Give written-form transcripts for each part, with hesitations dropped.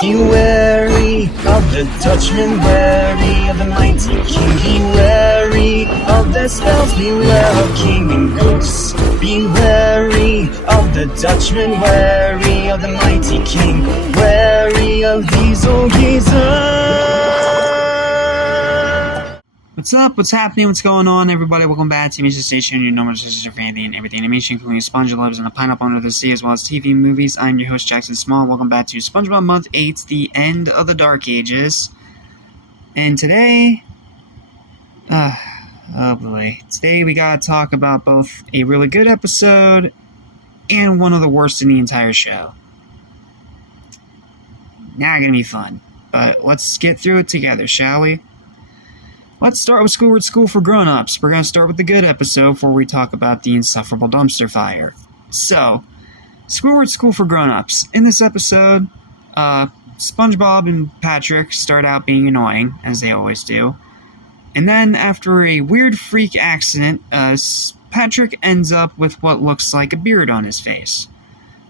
Be wary of the Dutchman, wary of the mighty king. Be wary of their spells, beware of king and ghosts. Be wary of the Dutchman, wary of the mighty king, wary of these old geezers. What's up? What's happening? What's going on, everybody? Welcome back to Animation Station, your normal station for anything and everything animation, including SpongeBob and the Pineapple Under the Sea, as well as TV and movies. I'm your host, Jackson Small. Welcome back to SpongeBob Month 8, the end of the Dark Ages. And today, oh boy, today we gotta talk about both a really good episode and one of the worst in the entire show. Not gonna be fun, but let's get through it together, shall we? Let's start with Squidward School for Grown-Ups. We're going to start with the good episode before we talk about the insufferable dumpster fire. So, Squidward School for Grown-Ups. In this episode, SpongeBob and Patrick start out being annoying, as they always do. And then, after a weird freak accident, Patrick ends up with what looks like a beard on his face.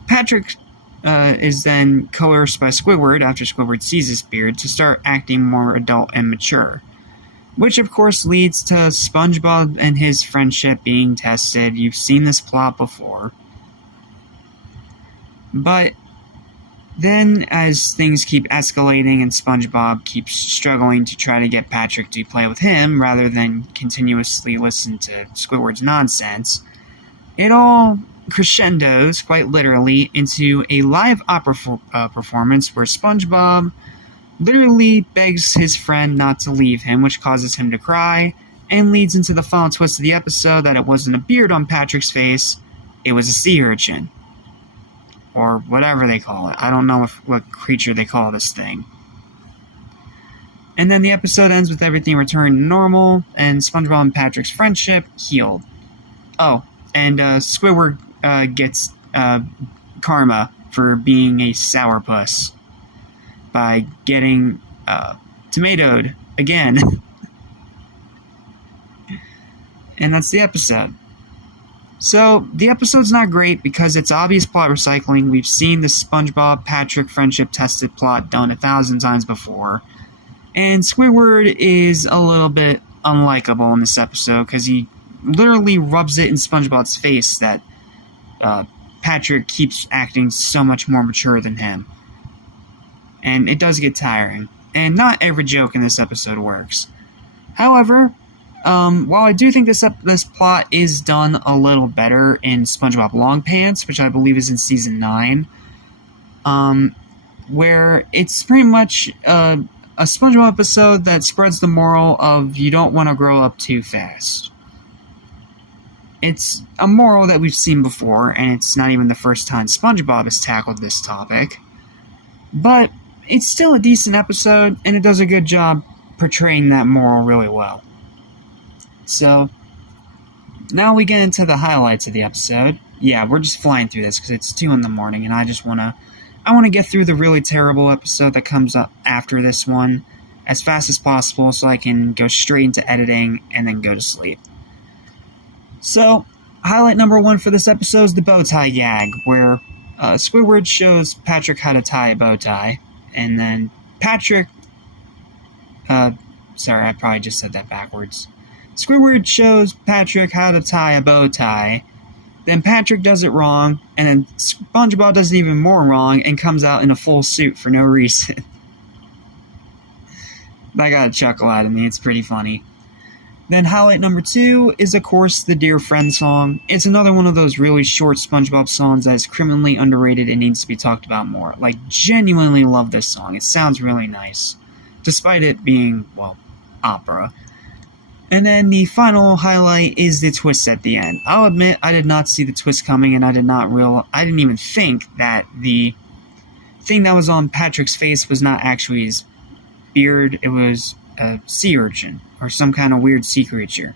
Patrick is then coerced by Squidward, after Squidward sees his beard, to start acting more adult and mature. Which, of course, leads to SpongeBob and his friendship being tested. You've seen this plot before. But then, as things keep escalating and SpongeBob keeps struggling to try to get Patrick to play with him rather than continuously listen to Squidward's nonsense, it all crescendos, quite literally, into a live opera performance where SpongeBob literally begs his friend not to leave him, which causes him to cry, and leads into the final twist of the episode that it wasn't a beard on Patrick's face, it was a sea urchin. Or whatever they call it. I don't know what creature they call this thing. And then the episode ends with everything returning to normal, and SpongeBob and Patrick's friendship healed. Oh, and Squidward gets karma for being a sourpuss by getting tomatoed again. And that's the episode. So, the episode's not great because it's obvious plot recycling. We've seen the SpongeBob-Patrick friendship tested plot done 1,000 times before. And Squidward is a little bit unlikable in this episode because he literally rubs it in SpongeBob's face that Patrick keeps acting so much more mature than him. And it does get tiring. And not every joke in this episode works. However, while I do think this plot is done a little better in SpongeBob Long Pants, which I believe is in Season 9, where it's pretty much a SpongeBob episode that spreads the moral of you don't want to grow up too fast. It's a moral that we've seen before, and it's not even the first time SpongeBob has tackled this topic. But it's still a decent episode, and it does a good job portraying that moral really well. So, now we get into the highlights of the episode. Yeah, we're just flying through this because it's 2 in the morning, and I want to get through the really terrible episode that comes up after this one as fast as possible so I can go straight into editing and then go to sleep. So, highlight number 1 for this episode is the bow tie gag, where Squidward shows Patrick how to tie a bow tie, and then Patrick... sorry, I probably just said that backwards. Squidward shows Patrick how to tie a bow tie, then Patrick does it wrong, and then SpongeBob does it even more wrong and comes out in a full suit for no reason. That got a chuckle out of me, it's pretty funny. Then highlight number 2 is, of course, the Dear Friend song. It's another one of those really short SpongeBob songs that is criminally underrated and needs to be talked about more. Like, genuinely love this song. It sounds really nice, despite it being, well, opera. And then the final highlight is the twist at the end. I'll admit, I did not see the twist coming, and I didn't even think that the thing that was on Patrick's face was not actually his beard. It was a sea urchin, or some kind of weird sea creature.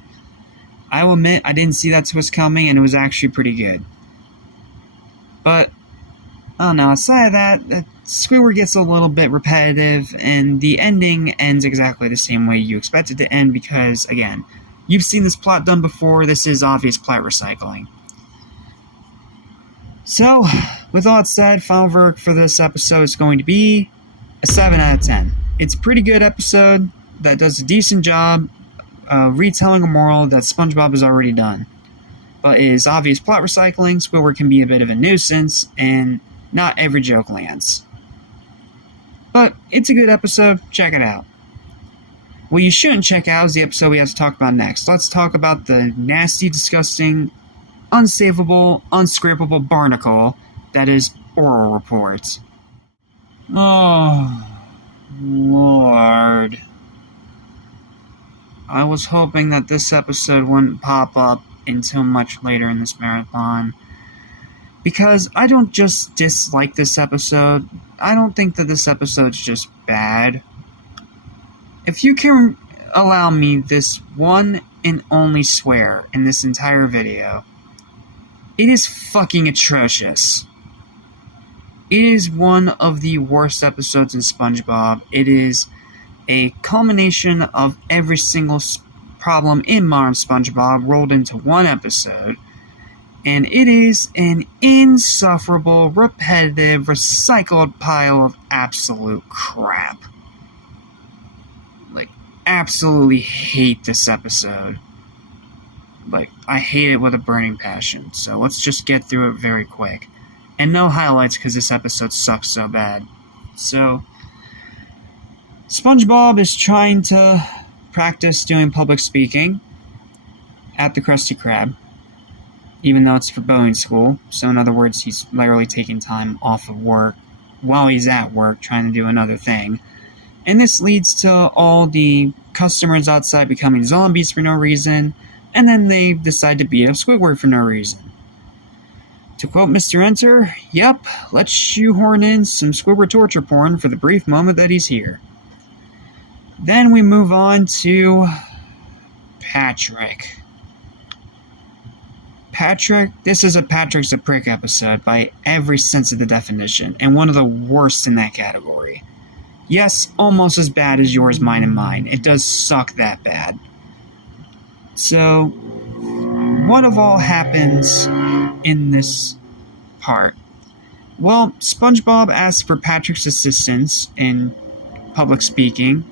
I will admit, I didn't see that twist coming, and it was actually pretty good. But, I don't know, aside of that, Squidward gets a little bit repetitive, and the ending ends exactly the same way you expect it to end, because, again, you've seen this plot done before, this is obvious plot recycling. So, with all that said, final verdict for this episode is going to be a 7 out of 10. It's a pretty good episode that does a decent job retelling a moral that SpongeBob has already done. But it is obvious plot recycling. Squidward can be a bit of a nuisance, and not every joke lands. But it's a good episode. Check it out. What you shouldn't check out is the episode we have to talk about next. Let's talk about the nasty, disgusting, unsavable, unscrapable barnacle that is Oral Report. Oh, Lord. I was hoping that this episode wouldn't pop up until much later in this marathon, because I don't just dislike this episode. I don't think that this episode's just bad. If you can allow me this one and only swear in this entire video, it is fucking atrocious. It is one of the worst episodes in SpongeBob. It is a culmination of every single problem in modern SpongeBob rolled into one episode. And it is an insufferable, repetitive, recycled pile of absolute crap. Like, absolutely hate this episode. Like, I hate it with a burning passion. So let's just get through it very quick. And no highlights because this episode sucks so bad. So, SpongeBob is trying to practice doing public speaking at the Krusty Krab, even though it's for Boeing school. So in other words, he's literally taking time off of work while he's at work trying to do another thing. And this leads to all the customers outside becoming zombies for no reason, and then they decide to beat up Squidward for no reason. To quote Mr. Enter, yep, let's shoehorn in some Squidward torture porn for the brief moment that he's here. Then we move on to Patrick. This is a Patrick's a prick episode by every sense of the definition, and one of the worst in that category. Yes, almost as bad as yours, mine, and mine. It does suck that bad. So, what of all happens in this part? Well, SpongeBob asks for Patrick's assistance in public speaking,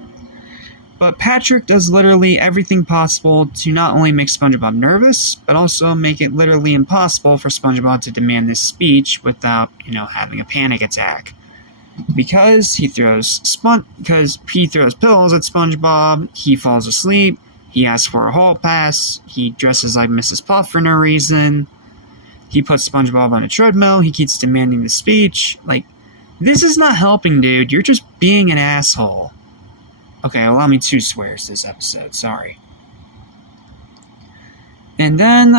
but Patrick does literally everything possible to not only make SpongeBob nervous, but also make it literally impossible for SpongeBob to demand this speech without, having a panic attack. Because he throws pillows at SpongeBob, he falls asleep, he asks for a hall pass, he dresses like Mrs. Puff for no reason, he puts SpongeBob on a treadmill, he keeps demanding the speech. Like, this is not helping, dude. You're just being an asshole. Okay, allow me 2 swears this episode, sorry. And then,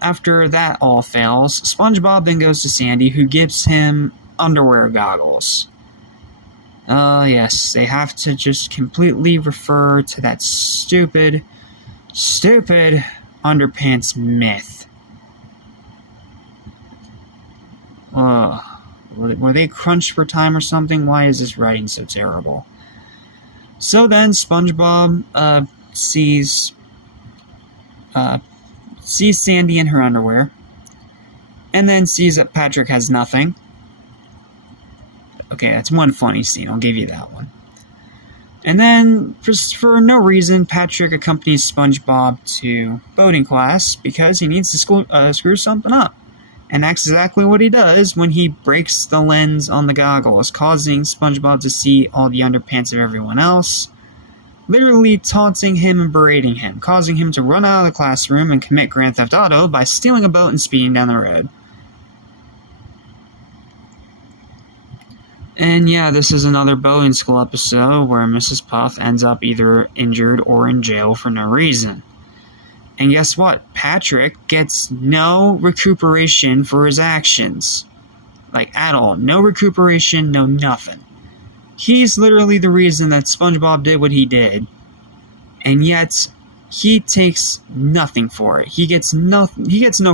after that all fails, SpongeBob then goes to Sandy, who gives him underwear goggles. Yes, they have to just completely refer to that stupid underpants myth. Were they crunched for time or something? Why is this writing so terrible? So then SpongeBob sees Sandy in her underwear, and then sees that Patrick has nothing. Okay, that's one funny scene, I'll give you that one. And then, for no reason, Patrick accompanies SpongeBob to boating class because he needs to screw something up. And that's exactly what he does when he breaks the lens on the goggles, causing SpongeBob to see all the underpants of everyone else, literally taunting him and berating him, causing him to run out of the classroom and commit Grand Theft Auto by stealing a boat and speeding down the road. And yeah, this is another Boeing School episode where Mrs. Puff ends up either injured or in jail for no reason. And guess what? Patrick gets no recuperation for his actions. Like, at all. No recuperation, no nothing. He's literally the reason that SpongeBob did what he did. And yet, he takes nothing for it. He gets no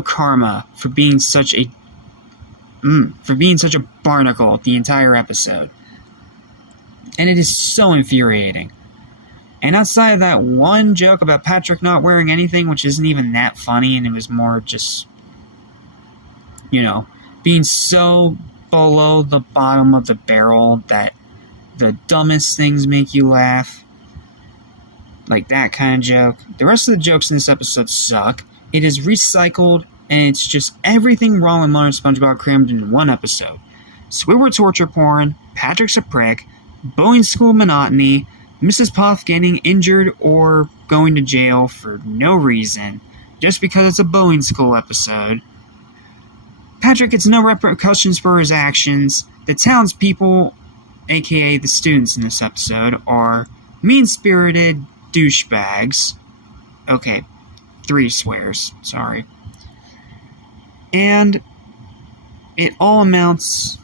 karma for being such a barnacle the entire episode. And it is so infuriating. And outside of that one joke about Patrick not wearing anything, which isn't even that funny, and it was more just, being so below the bottom of the barrel that the dumbest things make you laugh. Like that kind of joke. The rest of the jokes in this episode suck. It is recycled, and it's just everything wrong with modern SpongeBob crammed in one episode. Squidward torture porn, Patrick's a prick, Boeing school monotony, Mrs. Puff getting injured or going to jail for no reason, just because it's a Boeing school episode. Patrick gets no repercussions for his actions. The townspeople, aka the students in this episode, are mean-spirited douchebags. Okay, 3 swears, sorry. And it all amounts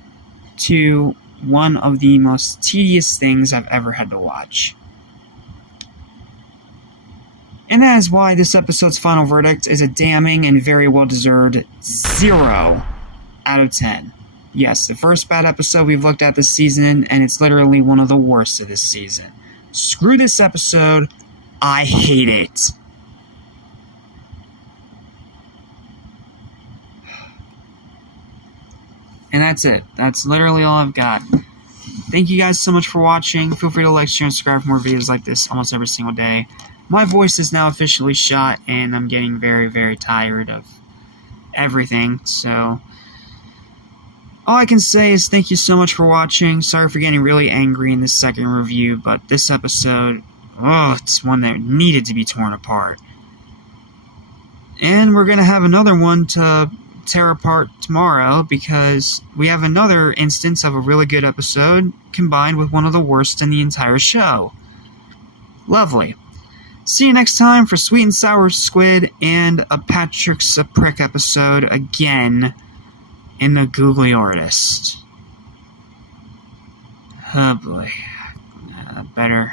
to one of the most tedious things I've ever had to watch. And that is why this episode's final verdict is a damning and very well-deserved 0 out of 10. Yes, the first bad episode we've looked at this season, and it's literally one of the worst of this season. Screw this episode. I hate it. And that's it. That's literally all I've got. Thank you guys so much for watching. Feel free to like, share, and subscribe for more videos like this almost every single day. My voice is now officially shot, and I'm getting very, very tired of everything. So, all I can say is thank you so much for watching. Sorry for getting really angry in this second review, but this episode, it's one that needed to be torn apart. And we're going to have another one to tear apart tomorrow, because we have another instance of a really good episode combined with one of the worst in the entire show. Lovely. See you next time for Sweet and Sour Squid and a Patrick's a Prick episode again in the Googly Artist. Oh boy. Better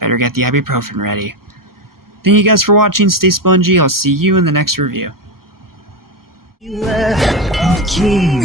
get the ibuprofen ready. Thank you guys for watching. Stay spongy. I'll see you in the next review. Beware of King